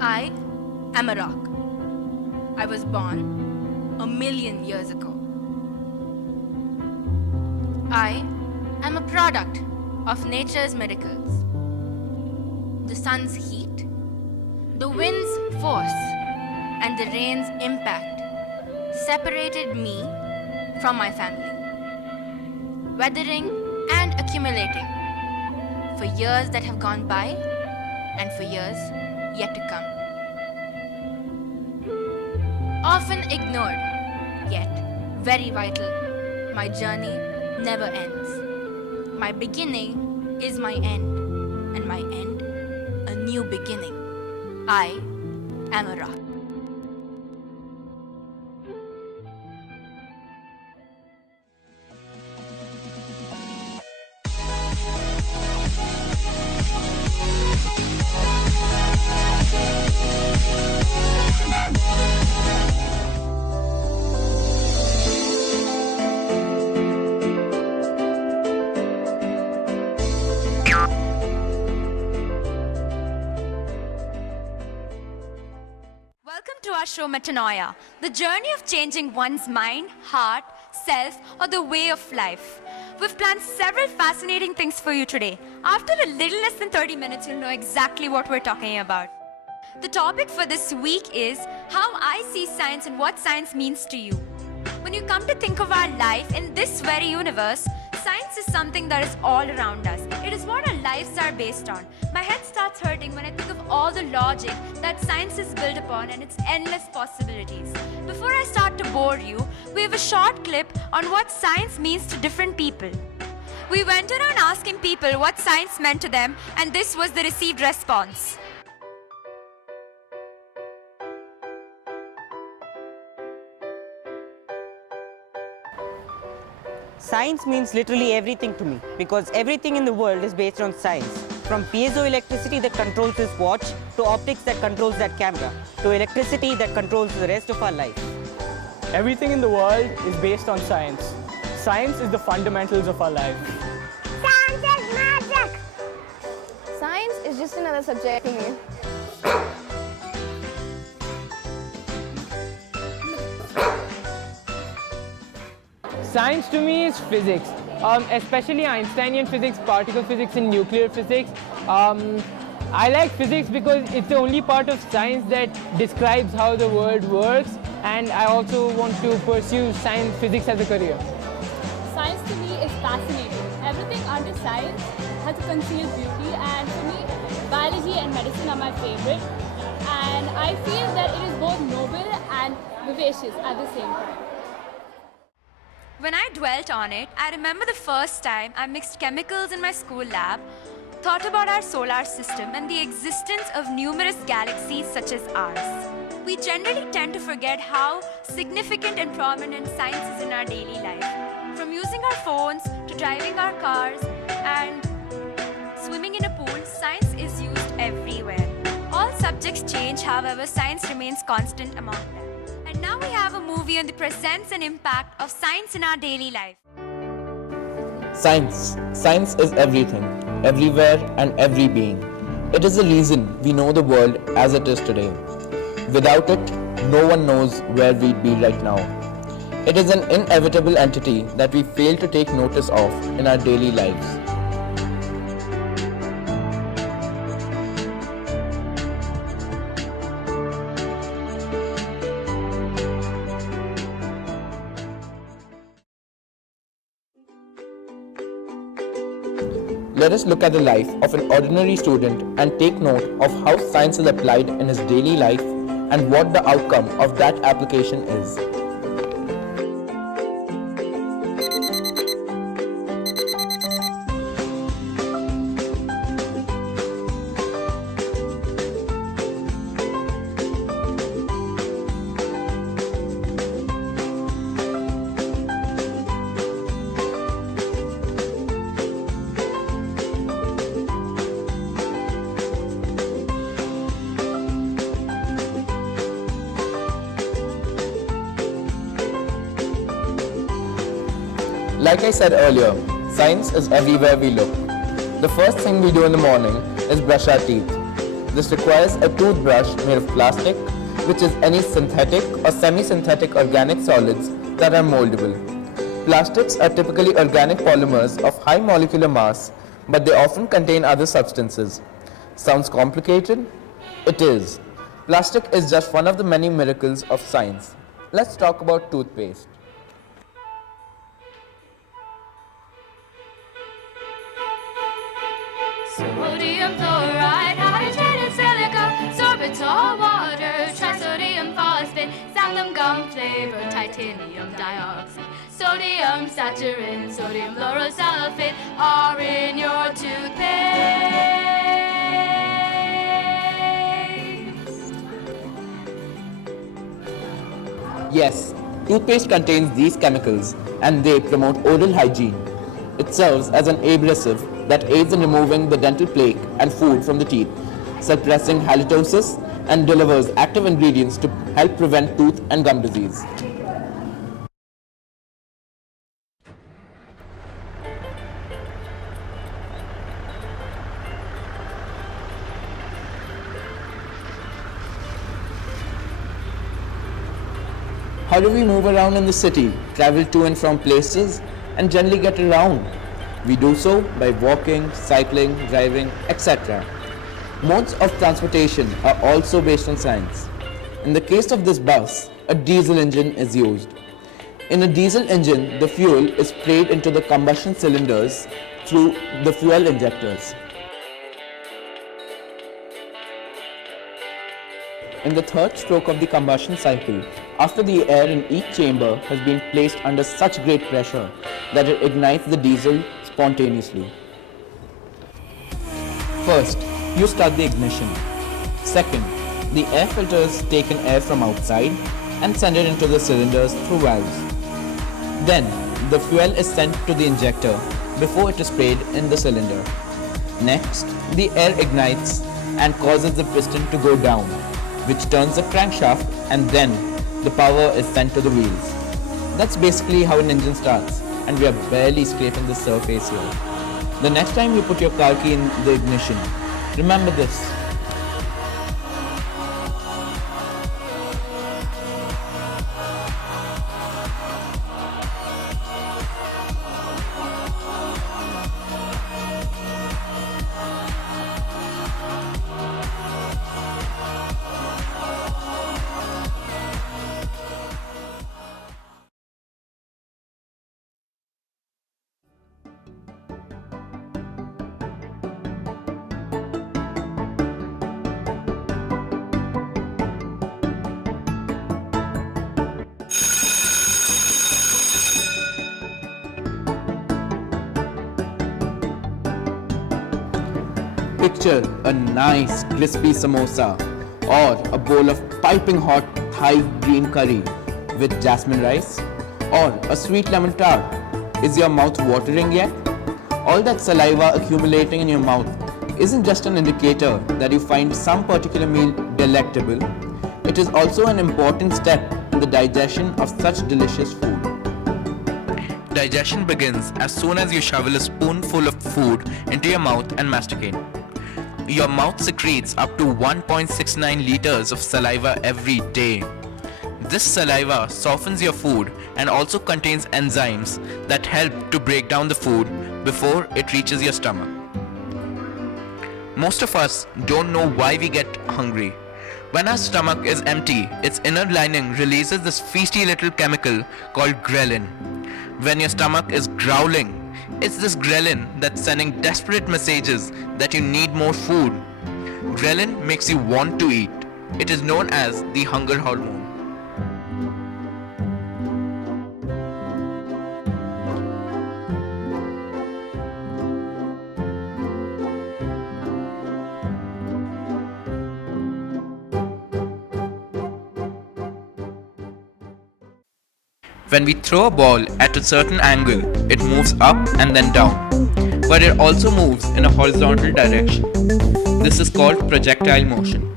I am a rock. I was born 1,000,000 years ago. I am a product of nature's miracles. The sun's heat, the wind's force, and the rain's impact separated me from my family, weathering and accumulating for years that have gone by and for years yet to come. Often ignored, yet very vital, my journey never ends. My beginning is my end, and my end a new beginning. I am a rock. Welcome to our show Metanoia, the journey of changing one's mind, heart, self, or the way of life. We've planned several fascinating things for you today. After a little less than 30 minutes, you'll know exactly what we're talking about. The topic for this week is how I see science and what science means to you. When you come to think of our life in this very universe, science is something that is all around us. It is what our lives are based on. My head starts hurting when I think of all the logic that science is built upon and its endless possibilities. Before I start to bore you, we have a short clip on what science means to different people. We went around asking people what science meant to them, and this was the received response. Science means literally everything to me because everything in the world is based on science. From piezoelectricity that controls this watch to optics that controls that camera to electricity that controls the rest of our life. Everything in the world is based on science. Science is the fundamentals of our life. Science is magic! Science is just another subject to me. Science to me is physics, especially Einsteinian physics, particle physics, and nuclear physics. I like physics because it's the only part of science that describes how the world works, and I also want to pursue physics as a career. Science to me is fascinating. Everything under science has a concealed beauty, and for me, biology and medicine are my favorite. And I feel that it is both noble and vivacious at the same time. When I dwelt on it, I remember the first time I mixed chemicals in my school lab, thought about our solar system and the existence of numerous galaxies such as ours. We generally tend to forget how significant and prominent science is in our daily life. From using our phones to driving our cars and swimming in a pool, science is used everywhere. All subjects change, however, science remains constant among them. And now we have a movie on the presence and impact of science in our daily life. Science. Science is everything, everywhere and every being. It is the reason we know the world as it is today. Without it, no one knows where we'd be right now. It is an inevitable entity that we fail to take notice of in our daily lives. Let us look at the life of an ordinary student and take note of how science is applied in his daily life and what the outcome of that application is. Like I said earlier, science is everywhere we look. The first thing we do in the morning is brush our teeth. This requires a toothbrush made of plastic, which is any synthetic or semi-synthetic organic solids that are moldable. Plastics are typically organic polymers of high molecular mass, but they often contain other substances. Sounds complicated? It is. Plastic is just one of the many miracles of science. Let's talk about toothpaste. Sodium chloride, hydrogenated silica, sorbitol water, trisodium phosphate, xanthan gum flavor, titanium dioxide, sodium saturin, sodium lauryl sulfate are in your toothpaste. Yes, toothpaste contains these chemicals and they promote oral hygiene. It serves as an abrasive that aids in removing the dental plaque and food from the teeth, suppressing halitosis, and delivers active ingredients to help prevent tooth and gum disease. How do we move around in the city, travel to and from places, and generally get around? We do so by walking, cycling, driving, etc. Modes of transportation are also based on science. In the case of this bus, a diesel engine is used. In a diesel engine, the fuel is sprayed into the combustion cylinders through the fuel injectors. In the third stroke of the combustion cycle, after the air in each chamber has been placed under such great pressure that it ignites the diesel spontaneously. First, you start the ignition. Second, the air filters take in air from outside and send it into the cylinders through valves. Then, the fuel is sent to the injector before it is sprayed in the cylinder. Next, the air ignites and causes the piston to go down, which turns the crankshaft, and then the power is sent to the wheels. That's basically how an engine starts, and we are barely scraping the surface here. The next time you put your car key in the ignition, remember this. Picture a nice crispy samosa or a bowl of piping hot Thai green curry with jasmine rice or a sweet lemon tart. Is your mouth watering yet? All that saliva accumulating in your mouth isn't just an indicator that you find some particular meal delectable. It is also an important step in the digestion of such delicious food. Digestion begins as soon as you shovel a spoonful of food into your mouth and masticate. Your mouth secretes up to 1.69 liters of saliva every day. This saliva softens your food and also contains enzymes that help to break down the food before it reaches your stomach. Most of us don't know why we get hungry. When our stomach is empty, its inner lining releases this feisty little chemical called ghrelin. When your stomach is growling, it's this ghrelin that's sending desperate messages that you need more food. Ghrelin makes you want to eat. It is known as the hunger hormone. When we throw a ball at a certain angle, it moves up and then down, but it also moves in a horizontal direction. This is called projectile motion.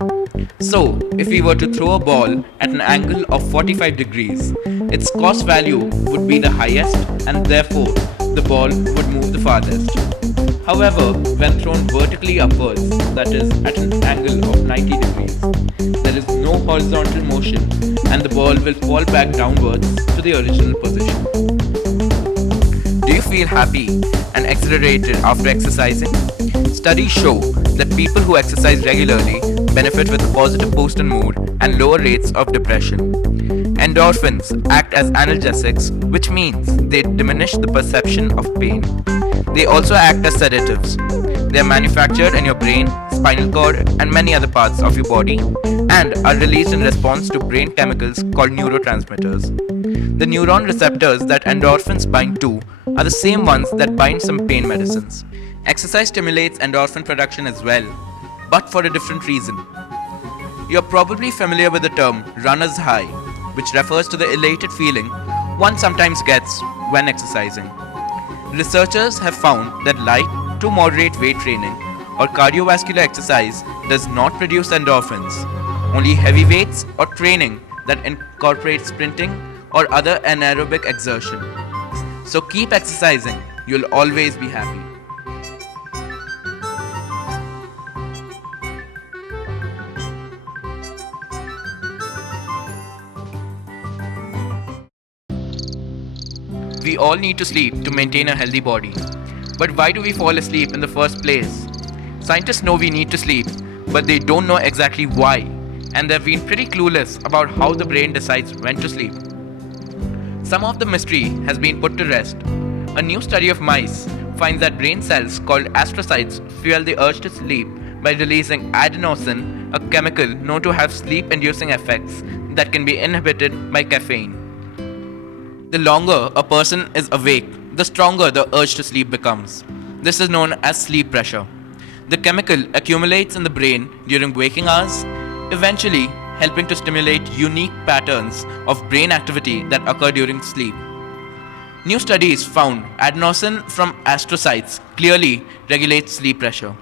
So, if we were to throw a ball at an angle of 45 degrees, its cost value would be the highest and therefore the ball would move the farthest. However, when thrown vertically upwards, that is at an angle of 90 degrees, there is no horizontal motion and the ball will fall back downwards to the original position. Do you feel happy and exhilarated after exercising? Studies show that people who exercise regularly benefit with a positive boost in mood and lower rates of depression. Endorphins act as analgesics, which means they diminish the perception of pain. They also act as sedatives. They are manufactured in your brain, spinal cord, and many other parts of your body and are released in response to brain chemicals called neurotransmitters. The neuron receptors that endorphins bind to are the same ones that bind some pain medicines. Exercise stimulates endorphin production as well, but for a different reason. You're probably familiar with the term runner's high, which refers to the elated feeling one sometimes gets when exercising. Researchers have found that light to moderate weight training or cardiovascular exercise does not produce endorphins. Only heavy weights or training that incorporates sprinting or other anaerobic exertion. So keep exercising, you'll always be happy. We all need to sleep to maintain a healthy body. But why do we fall asleep in the first place? Scientists know we need to sleep, but they don't know exactly why, and they've been pretty clueless about how the brain decides when to sleep. Some of the mystery has been put to rest. A new study of mice finds that brain cells called astrocytes fuel the urge to sleep by releasing adenosine, a chemical known to have sleep-inducing effects that can be inhibited by caffeine. The longer a person is awake, the stronger the urge to sleep becomes. This is known as sleep pressure. The chemical accumulates in the brain during waking hours, eventually helping to stimulate unique patterns of brain activity that occur during sleep. New studies found adenosine from astrocytes clearly regulates sleep pressure.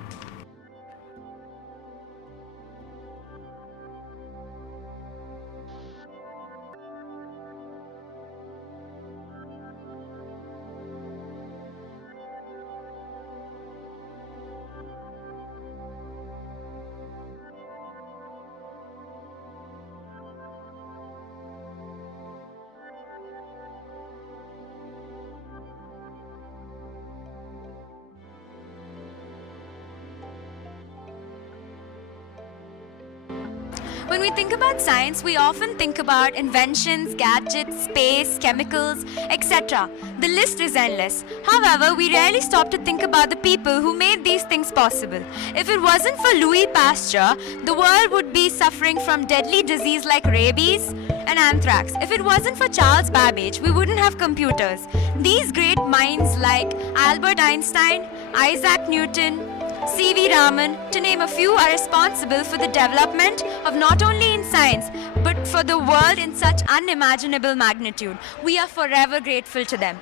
When we think about science, we often think about inventions, gadgets, space, chemicals, etc. The list is endless. However, we rarely stop to think about the people who made these things possible. If it wasn't for Louis Pasteur, the world would be suffering from deadly disease like rabies and anthrax. If it wasn't for Charles Babbage, we wouldn't have computers. These great minds like Albert Einstein, Isaac Newton, C.V. Raman, to name a few, are responsible for the development of not only in science, but for the world in such unimaginable magnitude. We are forever grateful to them.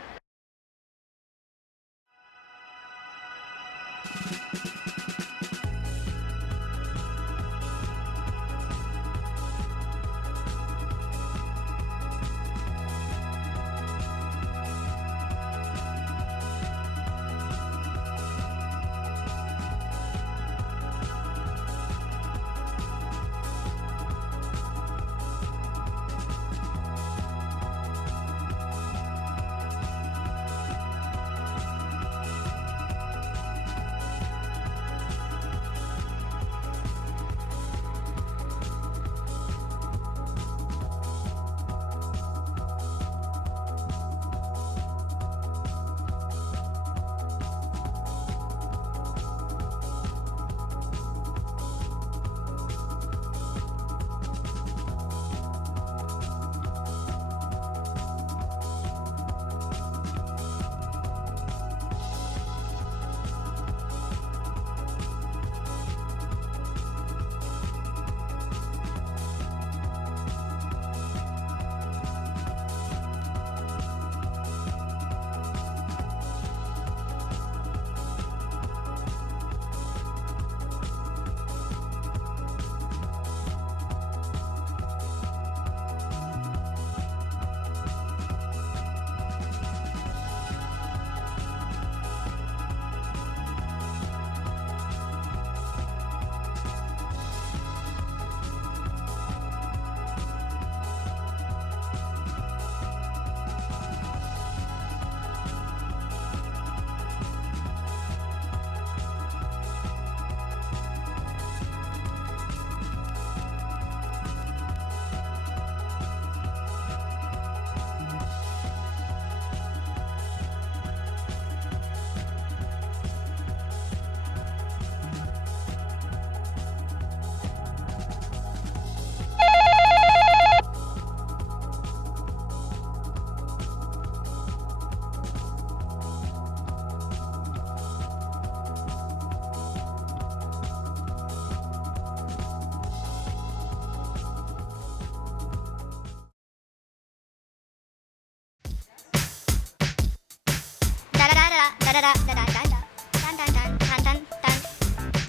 da da da da da da dun dun dun dun dun dun.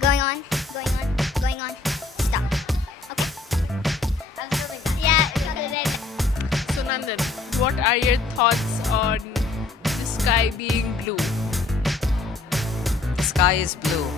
Going on, going on, going on. Stop. Okay. I'm filming that. Yeah, cut it in. So Nandan, what are your thoughts on the sky being blue? Sky is blue.